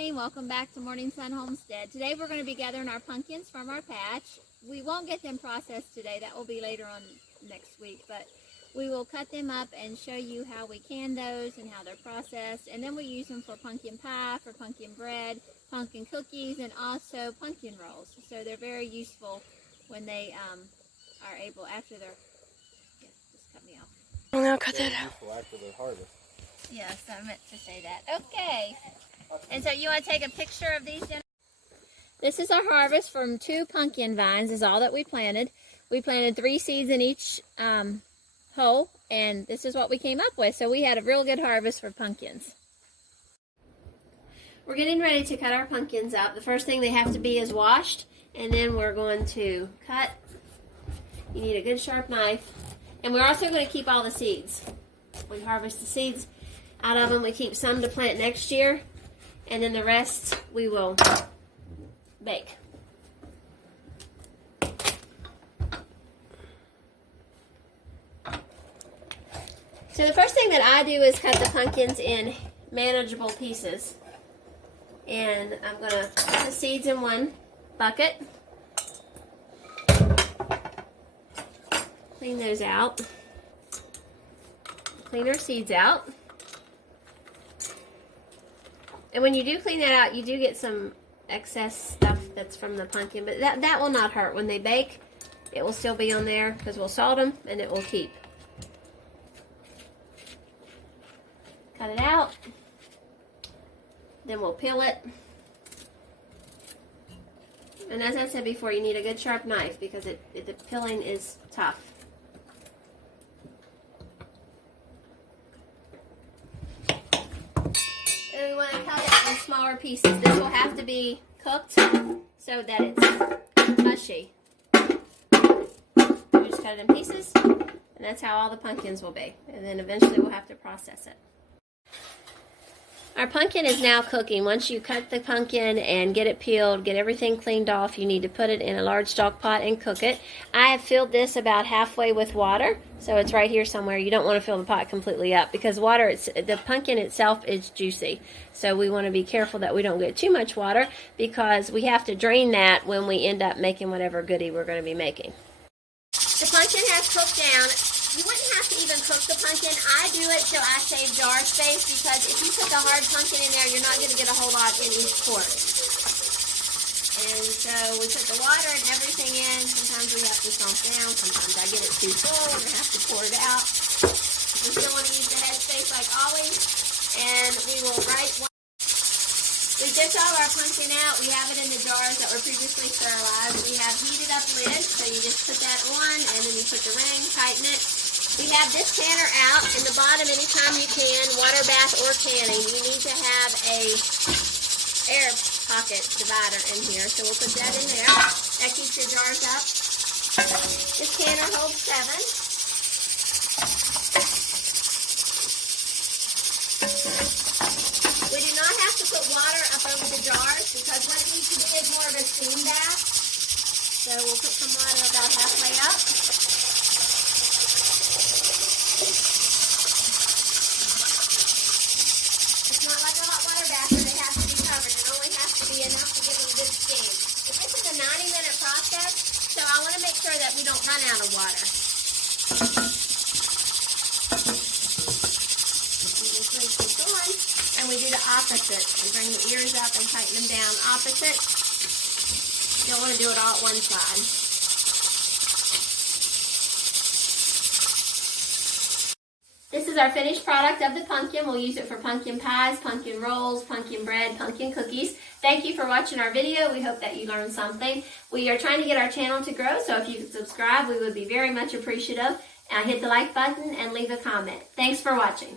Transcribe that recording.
morning. Welcome back to Morning Sun Homestead. Today we're going to be gathering our pumpkins from our patch. We won't get them processed today. That will be later on next week. But we will cut them up and show you how we can those and how they're processed. And then we use them for pumpkin pie, for pumpkin bread, pumpkin cookies, and also pumpkin rolls. So they're very useful when they are able, after they're, yeah, just cut me off. I'm going to cut that out. After the harvest. Yes, I meant to say that. Okay. And so you want to take a picture of these, Jennifer? This is our harvest from 2 pumpkin vines is all that we planted. We planted 3 seeds in each hole, and this is what we came up with. So we had a real good harvest for pumpkins. We're getting ready to cut our pumpkins up. The first thing they have to be is washed, and then we're going to cut. You need a good sharp knife. And we're also going to keep all the seeds. We harvest the seeds out of them. We keep some to plant next year, and then the rest we will bake. So the first thing that I do is cut the pumpkins in manageable pieces. And I'm going to put the seeds in one bucket. Clean those out. Clean our seeds out. And when you do clean that out, you do get some excess stuff that's from the pumpkin, but that will not hurt. When they bake, it will still be on there because we'll salt them and it will keep. Cut it out. Then we'll peel it. And as I said before, you need a good sharp knife because the peeling is tough. And we want to cut it in smaller pieces. This will have to be cooked so that it's mushy. We just cut it in pieces, and that's how all the pumpkins will be. And then eventually we'll have to process it. Our pumpkin is now cooking. Once you cut the pumpkin and get it peeled, get everything cleaned off, you need to put it in a large stock pot and cook it. I have filled this about halfway with water, so it's right here somewhere. You don't want to fill the pot completely up because the pumpkin itself is juicy. So we want to be careful that we don't get too much water because we have to drain that when we end up making whatever goodie we're going to be making. The pumpkin has cooked down. You wouldn't have to even cook the pumpkin. I do it so I save jar space because if you put the hard pumpkin in there, you're not going to get a whole lot in each quart. And so we put the water and everything in. Sometimes we have to salt down. Sometimes I get it too full and I have to pour it out. We still want to use the head space like always. And we will we dish all our pumpkin out. We have it in the jars that were previously sterilized. We have heated up lid, so you just put that on and then you put the ring, tighten it. We have this canner out in the bottom anytime you can, water bath or canning. You need to have a air pocket divider in here, so we'll put that in there. That keeps your jars up. This canner holds 7. We do not have to put water up over the jars because what it needs to be is more of a steam bath. So we'll put some water about halfway up. It's not like a hot water bath where they have to be covered. It only has to be enough to give them good steam. But this is a 90-minute process, so I want to make sure that we don't run out of water. And we do the opposite. We bring the ears up and tighten them down opposite. You don't want to do it all at one side. This is our finished product of the pumpkin. We'll use it for pumpkin pies, pumpkin rolls, pumpkin bread, pumpkin cookies. Thank you for watching our video. We hope that you learned something. We are trying to get our channel to grow, so if you could subscribe, we would be very much appreciative. Hit the like button and leave a comment. Thanks for watching.